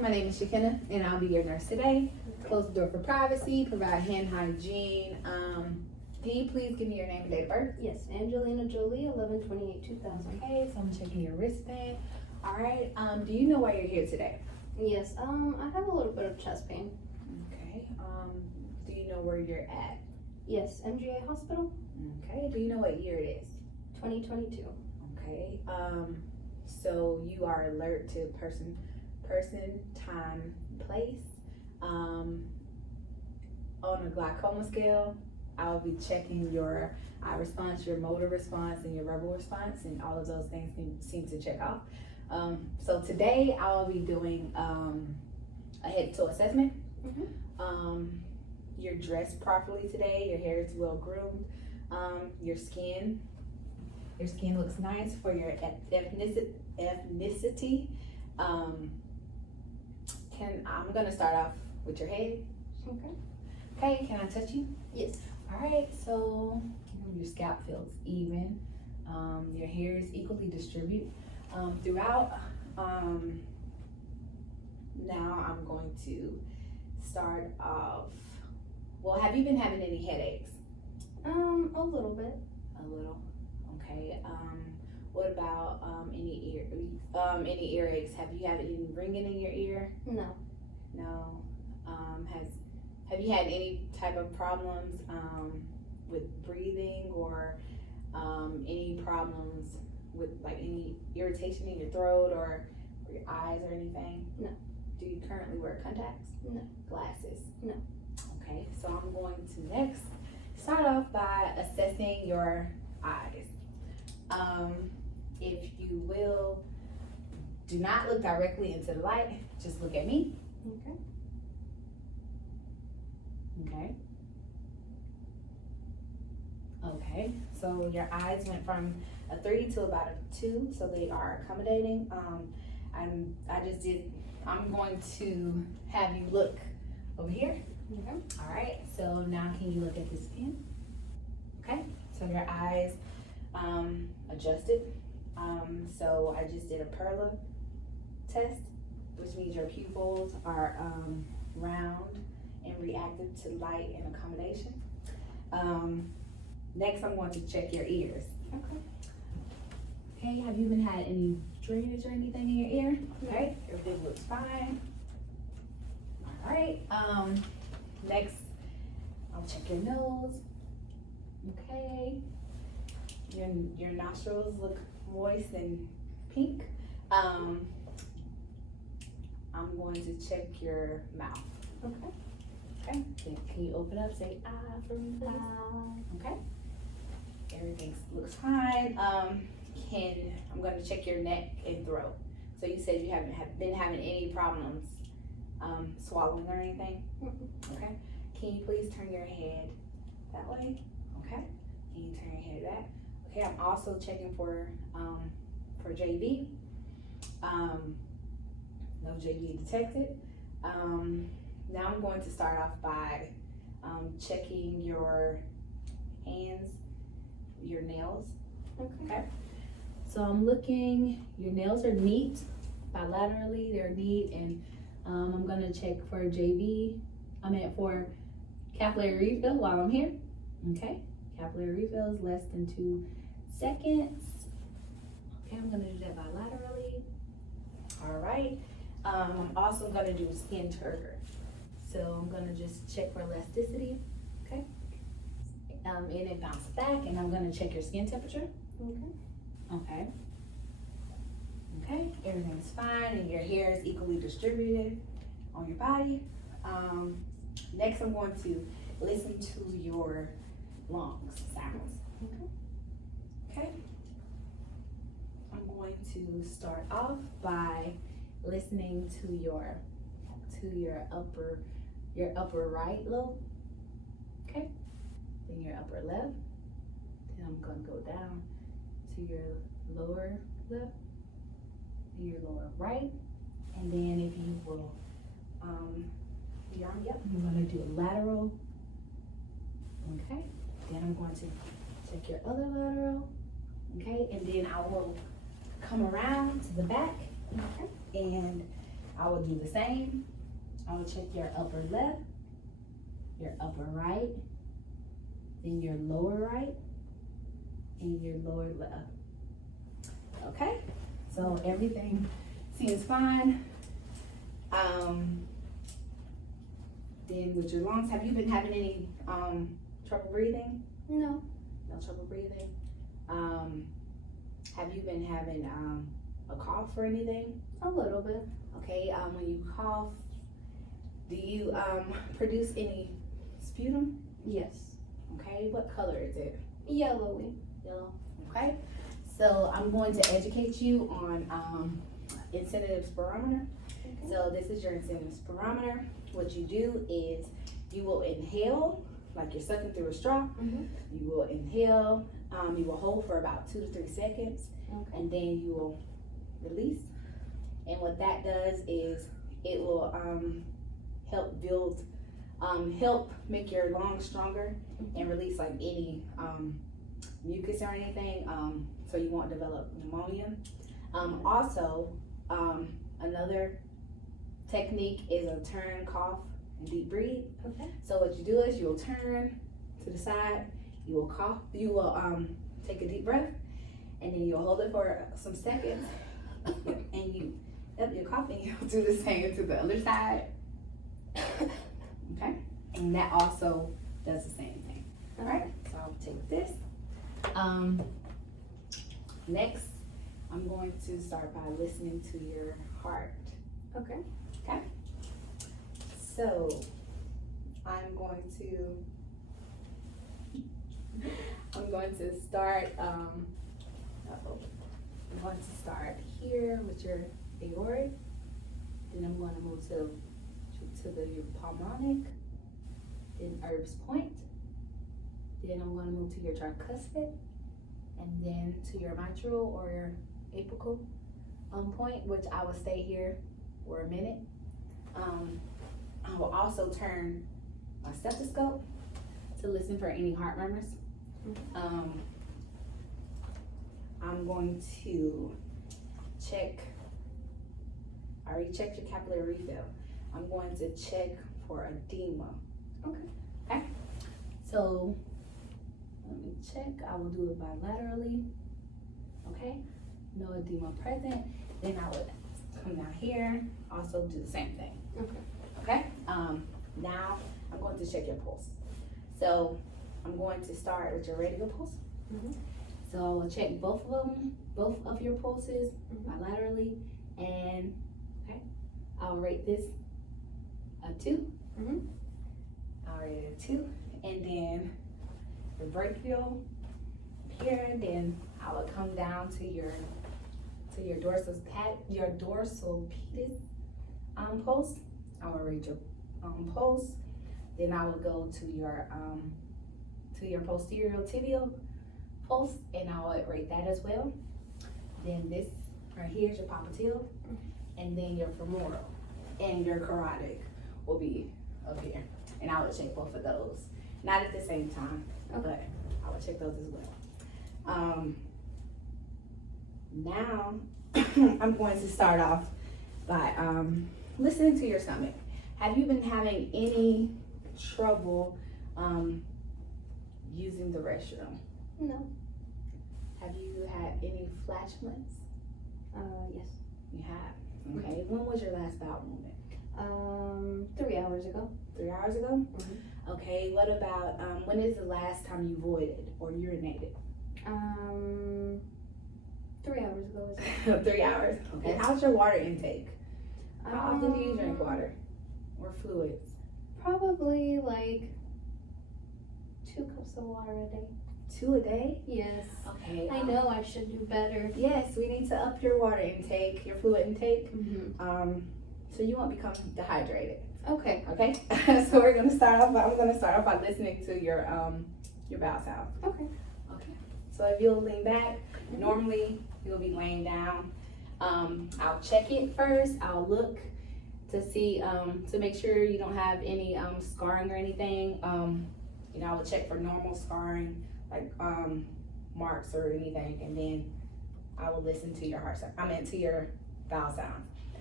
my name is Shekinah, and I'll be your nurse today. Close the door for privacy, provide hand hygiene. Can you please give me your name and date of birth? Yes, Angelina Jolie, 11/28/2000. Okay, so I'm checking your wristband. All right, do you know why you're here today? Yes, I have a little bit of chest pain. Okay, do you know where you're at? Yes, MGA Hospital, Okay, do you know what year it is? 2022. Okay, so you are alert to person, time, place. On a glaucoma scale, I'll be checking your eye response, your motor response, and your verbal response, and all of those things seem to check off. So today I'll be doing a head-to-toe assessment. You're dressed properly today. Your hair is well groomed. Your skin looks nice for your ethnicity. I'm gonna start off with your head. Okay. Okay, can I touch you? Yes. All right, so your scalp feels even. Your hair is equally distributed throughout. Now I'm going to start off. Well, have you been having any headaches? A little bit. A little. Okay. What about any earaches? Have you had any ringing in your ear? No. No. Have you had any type of problems with breathing or any problems with like any irritation in your throat or your eyes or anything? No. Do you currently wear contacts? No. Glasses? No. Okay, so I'm going to next start off by assessing your eyes. If you will, do not look directly into the light, just look at me. Okay. Okay. Okay, so your eyes went from a 3 to about a 2, so they are accommodating. I'm going to have you look over here. Okay. All right, so now can you look at the skin? Okay, so your eyes adjusted. So I just did a Perla test, which means your pupils are round and reactive to light and accommodation. Next, I'm going to check your ears. Okay. Okay, have you even had any drainage or anything in your ear? Okay, everything looks fine. All right, next, I'll check your nose. Okay, your nostrils look moist and pink. I'm going to check your mouth. Okay. Okay, can you open up, say ah for me, please? Okay, everything looks fine. I'm going to check your neck and throat. So you said you haven't been having any problems swallowing or anything? Okay, can you please turn your head that way? Okay, can you turn your head back? Okay, I'm also checking for JB. No JB detected. Now I'm going to start off by checking your hands, your nails. Okay. So I'm looking, your nails are neat, bilaterally they're neat, and I'm gonna check for for capillary refill while I'm here. Okay, capillary refill is less than 2 seconds. Okay, I'm gonna do that bilaterally. All right, I'm also gonna do skin turgor. So I'm gonna just check for elasticity, okay? And it bounced back, and I'm gonna check your skin temperature. Okay. Okay. Okay, everything's fine, and your hair is equally distributed on your body. Next, I'm going to listen to your lungs sounds. Okay. I'm going to start off by listening to your upper right lobe. Okay. Then your upper left. Then I'm gonna go down to your lower left, and your lower right, and then if you will, I'm gonna do a lateral. Okay. Then I'm going to check your other lateral. Okay, and then I will come around to the back. Okay. And I will do the same. I will check your upper left, your upper right, then your lower right, and your lower left. Okay, so everything seems fine. Then with your lungs, have you been having any trouble breathing? No. No trouble breathing. Have you been having a cough or anything? A little bit. Okay, when you cough, do you produce any sputum? Yes. Okay, what color is it? Yellowy. Yellow. Okay, so I'm going to educate you on incentive spirometer. Okay. So this is your incentive spirometer. What you do is you will inhale, like you're sucking through a straw. Mhm. You will inhale, you will hold for about 2 to 3 seconds, Okay. and then you will release. And what that does is it will help build, help make your lungs stronger and release like any mucus or anything, so you won't develop pneumonia. Also, another technique is a turn, cough, and deep breathe. Okay. So what you do is you'll turn to the side, you will cough, you will take a deep breath, and then you'll hold it for some seconds, and you're coughing, you'll do the same to the other side. Okay? And that also does the same thing. Alright, so I'll take this. Next, I'm going to start by listening to your heart. Okay. Okay? So, I'm going to start, I'm going to start here with your aortic. Then I'm going to move to your pulmonic, then Erb's point. Then I'm going to move to your tricuspid, and then to your mitral or your apical point, which I will stay here for a minute. I will also turn my stethoscope to listen for any heart murmurs. I'm going to check, I already checked your capillary refill. I'm going to check for edema. Okay. Okay? So, let me check. I will do it bilaterally. Okay? No edema present. Then I would come down here, also do the same thing. Okay. Okay? Now I'm going to check your pulse. So I'm going to start with your radial pulse. Mhm. So I will check both of your pulses Mhm. bilaterally, and okay, I'll rate this a 2. Mhm. I'll rate it a 2, and then the brachial here. Then I will come down to your dorsal pedis pulse. I will rate your pulse. Then I will go to your posterior tibial pulse, and I will rate that as well. Then this right here is your popliteal, and then your femoral and your carotid will be up here. And I will check both of those, not at the same time, Okay. but I will check those as well. Now I'm going to start off by listening to your stomach. Have you been having any trouble using the restroom? No. Have you had any flatulence? Yes. You have. Okay. When was your last bowel movement? 3 hours ago. 3 hours ago? Mhm. Okay. What about when is the last time you voided or urinated? 3 hours ago as well. 3 hours. Okay. Yes. How's your water intake? How often do you drink water or fluids? Probably like 2 cups of water a day. 2 a day? Yes. Okay. I know I should do better. Yes, we need to up your water intake, your fluid intake, Mm-hmm. so you won't become dehydrated. Okay. Okay. So we're gonna start off. I'm gonna start off by listening to your bowel sound. Okay. Okay. So if you'll lean back, normally you'll be laying down. I'll check it first. I'll look to see to make sure you don't have any scarring or anything. I will check for normal scarring, like marks or anything, and then I will listen to your heart sound. To your bowel sound.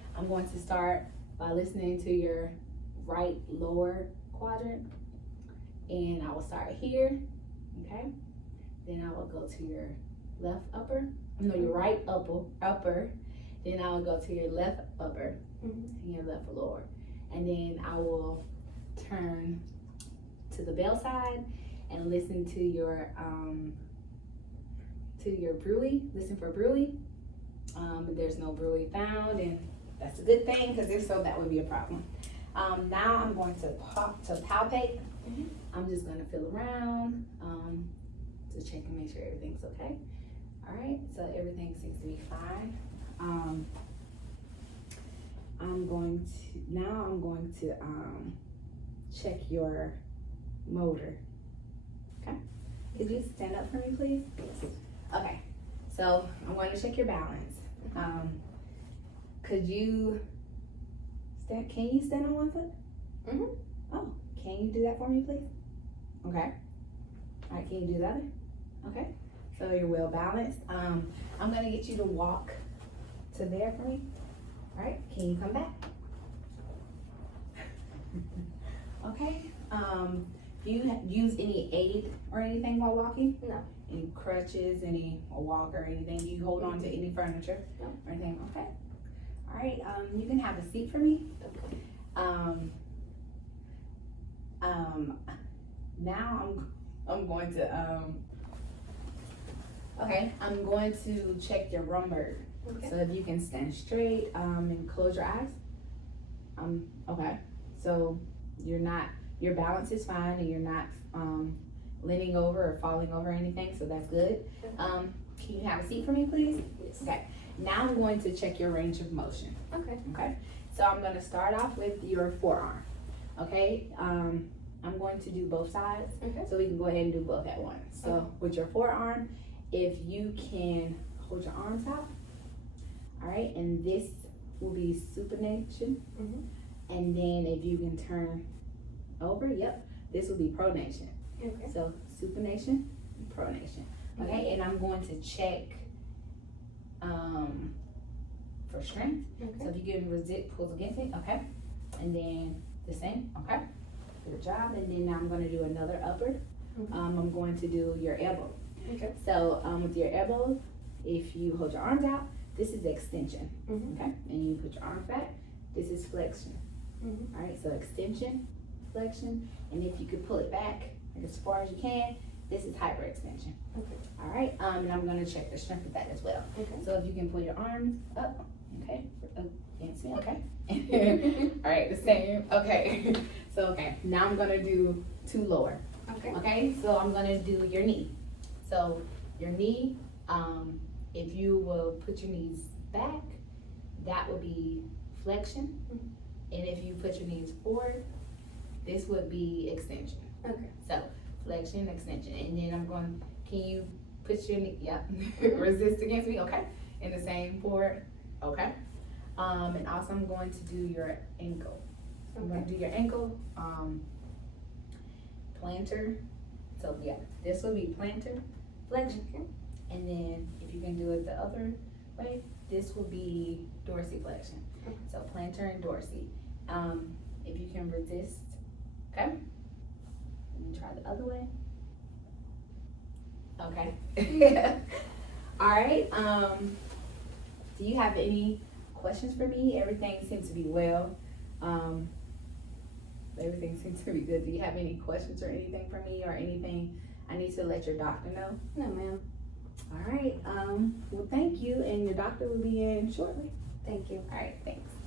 I'm going to start by listening to your right lower quadrant. And I will start here, okay? Then I will go to your left upper, no, your right upper. Then I will go to your left upper and your left lower. And then I will turn to the bell side and listen to your bruit. Listen for bruit. There's no bruit found, and that's a good thing, because if so, that would be a problem. Now I'm going to palpate. I'm just gonna feel around to check and make sure everything's okay. All right, so everything seems to be fine. I'm going to check your motor. Okay, could you stand up for me, please? Yes. Okay, so I'm going to check your balance. Could you stand? Can you stand on one foot? Oh, can you do that for me, please? Okay. All right, can you do the other? Okay. So you're well balanced. I'm gonna get you to walk to there for me. All right, can you come back? Okay. Do you use any aid or anything while walking? No. Any crutches, a walker, or anything? Do you hold on to any furniture? No. Or anything? Okay. All right. You can have a seat for me. Okay. Now I'm going to I'm going to check your rumbar. Okay. So if you can stand straight and close your eyes. Okay. So your balance is fine, and you're not leaning over or falling over or anything, so that's good. Can you have a seat for me, please? Yes. Okay. Now I'm going to check your range of motion. Okay. Okay. So I'm going to start off with your forearm. Okay. I'm going to do both sides, Okay. so we can go ahead and do both at once. So with your forearm, if you can hold your arms out, all right, and this will be supination, and then if you can turn over, yep, this will be pronation. Okay. So supination, pronation. Okay, and I'm going to check for strength. So Okay. if you can resist, pulls against me, okay, and then the same, okay. Good job. And then now I'm going to do another upper. I'm going to do your elbow. Okay. So with your elbow, if you hold your arms out, this is extension. Okay, and you put your arms back, this is flexion. All right, so extension, flexion, and if you could pull it back as far as you can, this is hyperextension. Okay. All right, and I'm going to check the strength of that as well. Okay. So if you can pull your arms up, okay, against me, okay. All right, the same. Okay. So okay, now I'm gonna do two lower. Okay. Okay, so I'm gonna do your knee. So your knee, if you will put your knees back, that would be flexion. And if you put your knees forward, this would be extension. Okay. So flexion, extension, and then I'm going. Can you put your knee? Yep. Resist against me. Okay. And the same forward. Okay. And also I'm going to do your ankle. I'm going to do your ankle, plantar. So yeah, this will be plantar flexion. Okay. And then if you can do it the other way, this will be dorsiflexion. Okay. So plantar and dorsi. If you can resist, okay? Let me try the other way. Okay. All right. Do you have any questions for me? Everything seems to be well. Everything seems to be good. Do you have any questions or anything for me, or anything I need to let your doctor know? No, ma'am. All right. Well, thank you, and your doctor will be in shortly. Thank you. All right. Thanks.